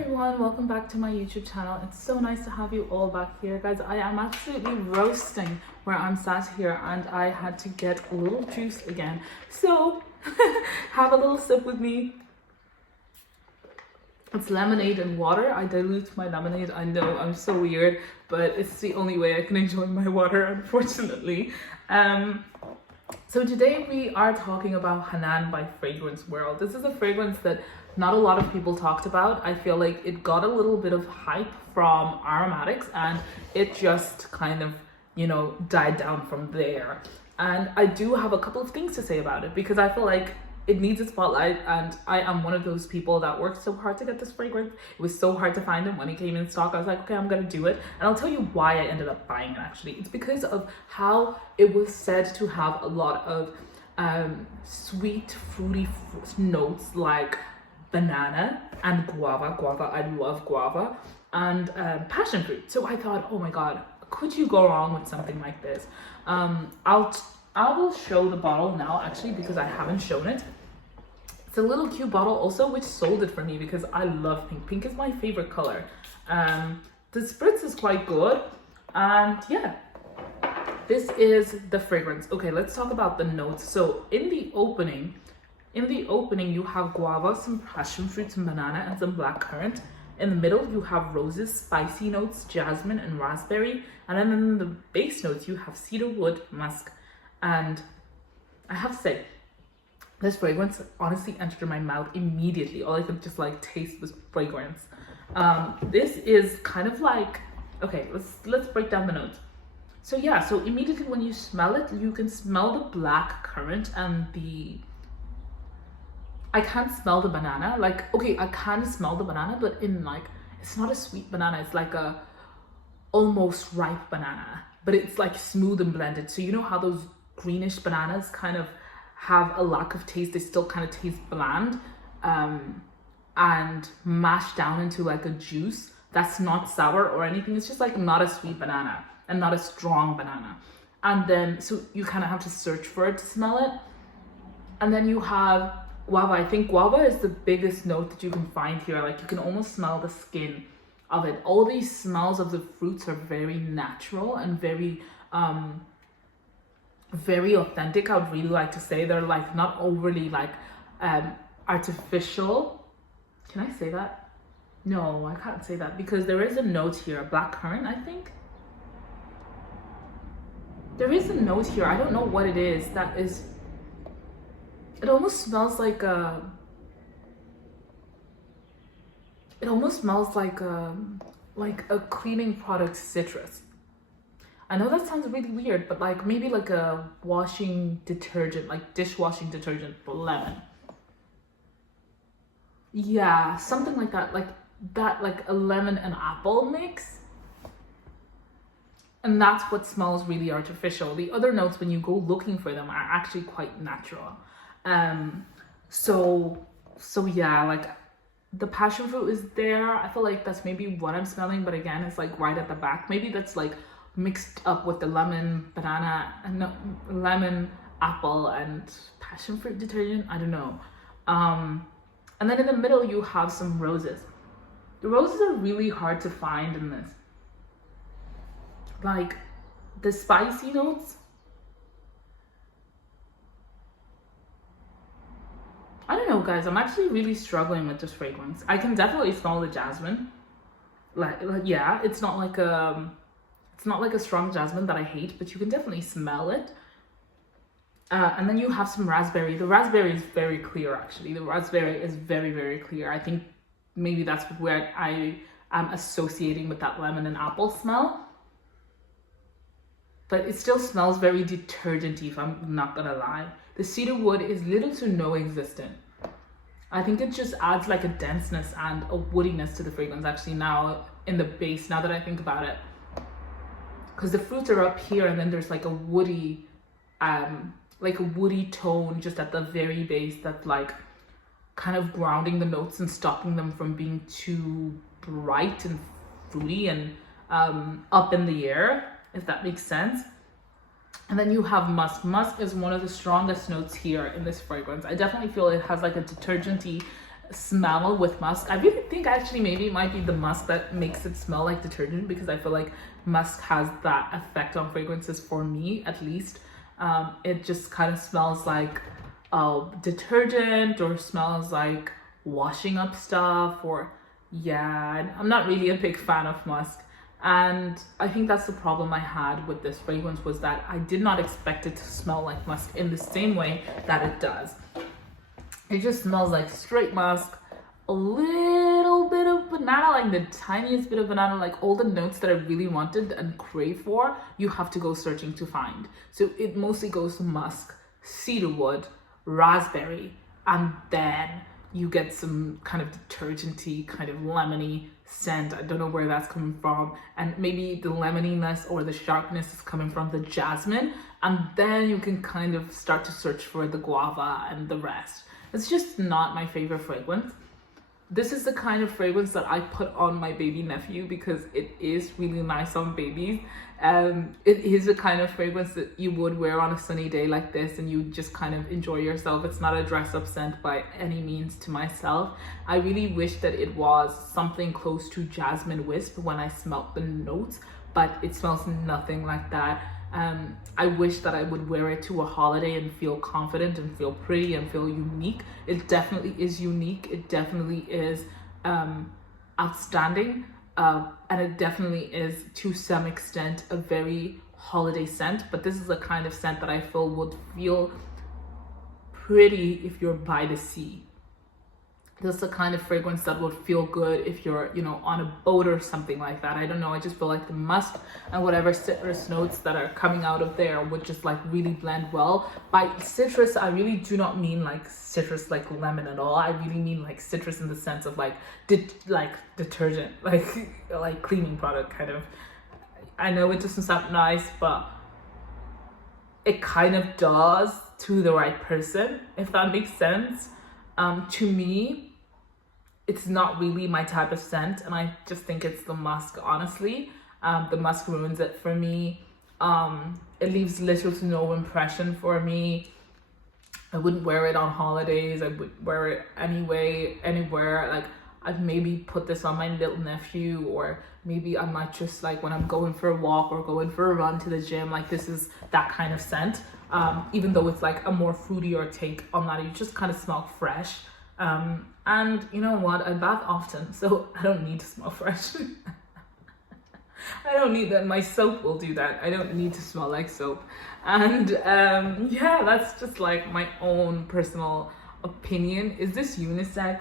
everyone, welcome back to my YouTube channel. It's so nice to have you all back here, guys. I am absolutely roasting where I'm sat here and I had to get a little juice again, so have a little sip with me. It's lemonade and water. I dilute my lemonade. I know I'm so weird, but it's the only way I can enjoy my water, unfortunately. So today we are talking about Hanan by Fragrance World. This is a fragrance that not a lot of people talked about. I feel like it got a little bit of hype from aromatics and it just kind of, died down from there. And I do have a couple of things to say about it because I feel like it needs a spotlight, and I am one of those people that worked so hard to get this fragrance. It was so hard to find it. When it came in stock, I was like, okay, I'm gonna do it. And I'll tell you why I ended up buying it actually. It's because of how it was said to have a lot of sweet, fruity notes like banana and guava. I love guava, and passion fruit. So I thought, oh my God, could you go wrong with something like this? I will show the bottle now actually because I haven't shown it. It's a little cute bottle also, which sold it for me because I love pink. Pink is my favorite color. The spritz is quite good, and yeah, this is the fragrance. Okay, let's talk about the notes. So in the opening you have guava, some passion fruit, some banana, and some blackcurrant. In the middle you have roses, spicy notes, jasmine, and raspberry. And then in the base notes you have cedar wood, musk. And I have to say, this fragrance honestly entered my mouth immediately. All I could just taste was fragrance. This is kind of like, okay, let's break down the notes. So yeah, so immediately when you smell it, you can smell the black currant and I can't smell the banana. I can smell the banana, but it's not a sweet banana. It's like a almost ripe banana, but it's smooth and blended. So you know how those greenish bananas kind of have a lack of taste? They still kind of taste bland and mashed down into a juice that's not sour or anything. It's just not a sweet banana and not a strong banana. And then so you kind of have to search for it to smell it. And then you have guava. I think guava is the biggest note that you can find here. You can almost smell the skin of it. All these smells of the fruits are very natural and very authentic. I would really like to say they're not overly artificial. Can I say that? No, I can't say that because there is a note here, blackcurrant, I think. There is a note here. I don't know what it is. It almost smells like a cleaning product citrus. I know that sounds really weird, but maybe a washing detergent, dishwashing detergent, but lemon. Yeah, something like that, like a lemon and apple mix. And that's what smells really artificial. The other notes, when you go looking for them, are actually quite natural. So yeah, the passion fruit is there. I feel like that's maybe what I'm smelling, but again, it's right at the back. Maybe that's mixed up with the lemon, banana, and lemon, apple, and passion fruit detergent. I don't know. And then in the middle you have some roses. The roses are really hard to find in this. The spicy notes, I don't know, guys. I'm actually really struggling with this fragrance. I can definitely smell the jasmine. Yeah, it's not like a strong jasmine that I hate, but you can definitely smell it. And then you have some raspberry. The raspberry is very clear, actually. The raspberry is very, very clear. I think maybe that's where I am associating with that lemon and apple smell. But it still smells very detergent-y, if I'm not gonna lie. The cedar wood is little to no existent. I think it just adds a denseness and a woodiness to the fragrance actually now in the base, now that I think about it. Because the fruits are up here and then there's a woody, tone just at the very base that's kind of grounding the notes and stopping them from being too bright and fruity and up in the air, if that makes sense. And then you have musk. Musk is one of the strongest notes here in this fragrance. I definitely feel it has a detergent-y smell with musk. I really think actually maybe it might be the musk that makes it smell like detergent, because I feel like musk has that effect on fragrances for me, at least. It just kind of smells like detergent, or smells like washing up stuff, or yeah, I'm not really a big fan of musk. And I think that's the problem I had with this fragrance, was that I did not expect it to smell like musk in the same way that it does. It just smells like straight musk, a little bit of banana, like the tiniest bit of banana, like all the notes that I really wanted and crave for, you have to go searching to find. So it mostly goes to musk, cedarwood, raspberry, and then you get some kind of detergenty, kind of lemony scent. I don't know where that's coming from. And maybe the lemoniness or the sharpness is coming from the jasmine. And then you can kind of start to search for the guava and the rest. It's just not my favorite fragrance. This is the kind of fragrance that I put on my baby nephew because it is really nice on babies. It is the kind of fragrance that you would wear on a sunny day like this and you just kind of enjoy yourself. It's not a dress up scent by any means to myself. I really wish that it was something close to jasmine wisp when I smelt the notes, but it smells nothing like that. I wish that I would wear it to a holiday and feel confident and feel pretty and feel unique. It definitely is unique. It definitely is outstanding. And it definitely is, to some extent, a very holiday scent. But this is the kind of scent that I feel would feel pretty if you're by the sea. This is the kind of fragrance that would feel good if you're, on a boat or something like that. I don't know. I just feel like the musk and whatever citrus notes that are coming out of there would just like really blend well. By citrus, I really do not mean like citrus like lemon at all. I really mean like citrus in the sense of like detergent, like cleaning product kind of. I know it doesn't sound nice, but it kind of does to the right person, if that makes sense. To me, it's not really my type of scent, and I just think it's the musk, honestly. The musk ruins it for me. It leaves little to no impression for me. I wouldn't wear it on holidays. I would wear it anywhere. Like, I'd maybe put this on my little nephew, or maybe I might just, like, when I'm going for a walk or going for a run to the gym, like, this is that kind of scent. Even though it's like a more fruitier take on that, you just kind of smell fresh. And you know what? I bath often, so I don't need to smell fresh. I don't need that. My soap will do that. I don't need to smell like soap. And yeah, that's just like my own personal opinion. Is this unisex?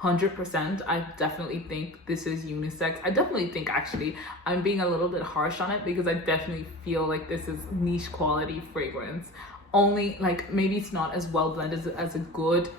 100%. I definitely think this is unisex. I definitely think actually I'm being a little bit harsh on it, because I definitely feel like this is niche quality fragrance. Only like maybe it's not as well blended as a good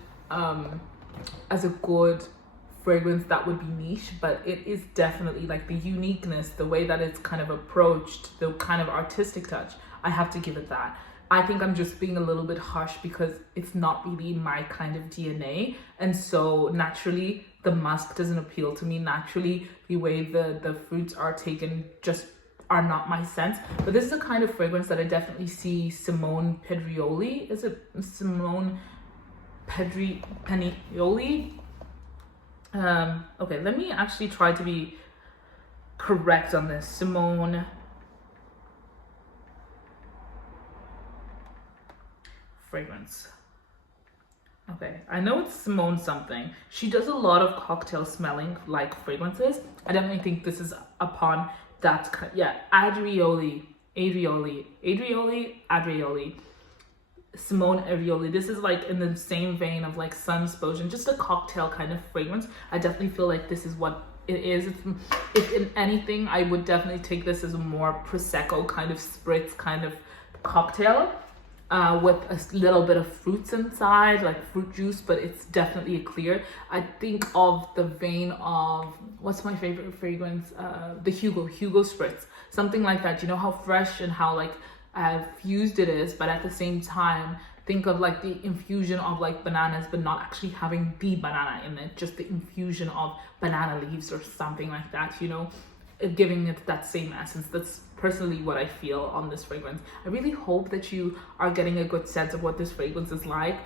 fragrance that would be niche, but it is definitely like the uniqueness, the way that it's kind of approached, the kind of artistic touch. I have to give it that. I think I'm just being a little bit harsh because it's not really my kind of DNA. And so naturally, the musk doesn't appeal to me. Naturally, the way the fruits are taken just are not my sense. But this is the kind of fragrance that I definitely see Simone Pedrioli. Is it Simone Penioli? Okay, let me actually try to be correct on this. Simone fragrance. Okay, I know it's Simone something. She does a lot of cocktail smelling like fragrances. I definitely think this is upon that. Yeah, Adrioli. Simone Adrioli. This is like in the same vein of like Sun Explosion, just a cocktail kind of fragrance. I definitely feel like this is what it is. If in anything, I would definitely take this as a more Prosecco kind of spritz kind of cocktail. With a little bit of fruits inside, like fruit juice, but it's definitely a clear. I think of the vein of, what's my favorite fragrance? The Hugo Spritz, something like that. You know how fresh and how like fused it is, but at the same time, think of like the infusion of like bananas, but not actually having the banana in it, just the infusion of banana leaves or something like that, giving it that same essence. That's personally what I feel on this fragrance. I really hope that you are getting a good sense of what this fragrance is like.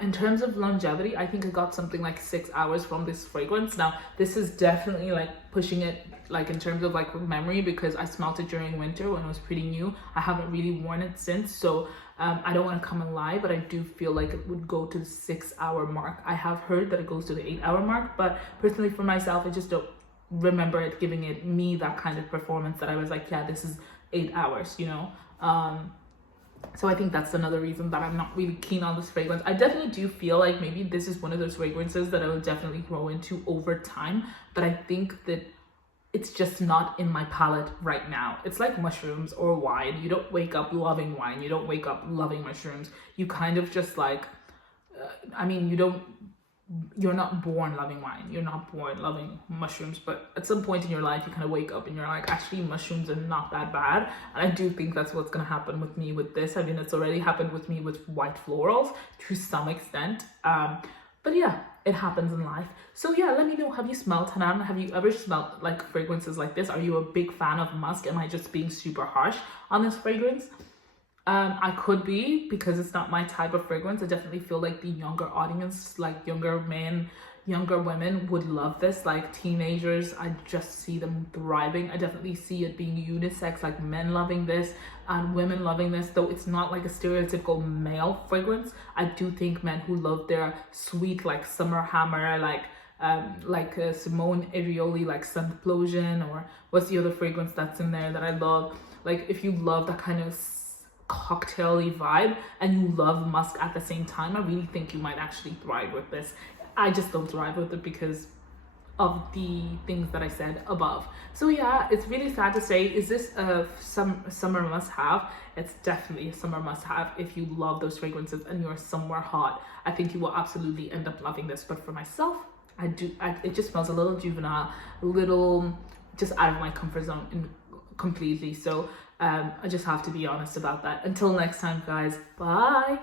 In terms of longevity, I think I got something like 6 hours from this fragrance. Now, this is definitely like pushing it like in terms of like memory, because I smelled it during winter when it was pretty new. I haven't really worn it since, so I don't want to come and lie, but I do feel like it would go to the 6 hour mark. I have heard that it goes to the 8 hour mark, but personally for myself, I just don't remember it giving it me that kind of performance that I was like, yeah, this is 8 hours, you know. So I think that's another reason that I'm not really keen on this fragrance. I definitely do feel like maybe this is one of those fragrances that I will definitely grow into over time, but I think that it's just not in my palette right now. It's like mushrooms or wine. You don't wake up loving wine. You don't wake up loving mushrooms. You kind of just like, you're not born loving wine. You're not born loving mushrooms, but at some point in your life, you kind of wake up and you're like, actually, mushrooms are not that bad. And I do think that's what's going to happen with me with this. I mean, it's already happened with me with white florals to some extent. But yeah, it happens in life. So yeah, let me know, have you smelled Hanan? Have you ever smelled like fragrances like this? Are you a big fan of musk? Am I just being super harsh on this fragrance? I could be, because it's not my type of fragrance. I definitely feel like the younger audience, like younger men, younger women would love this. Like teenagers, I just see them thriving. I definitely see it being unisex, like men loving this and women loving this, though it's not like a stereotypical male fragrance. I do think men who love their sweet, like Summer Hammer, like Simone Arioli, like Sunplosion, or what's the other fragrance that's in there that I love? Like if you love that kind of cocktail-y vibe and you love musk at the same time, I really think you might actually thrive with this. I just don't thrive with it because of the things that I said above. So yeah, it's really sad to say, is this a summer must-have? It's definitely a summer must-have if you love those fragrances and you're somewhere hot. I think you will absolutely end up loving this. But for myself, it just smells a little juvenile, a little just out of my comfort zone completely. So I just have to be honest about that. Until next time, guys. Bye.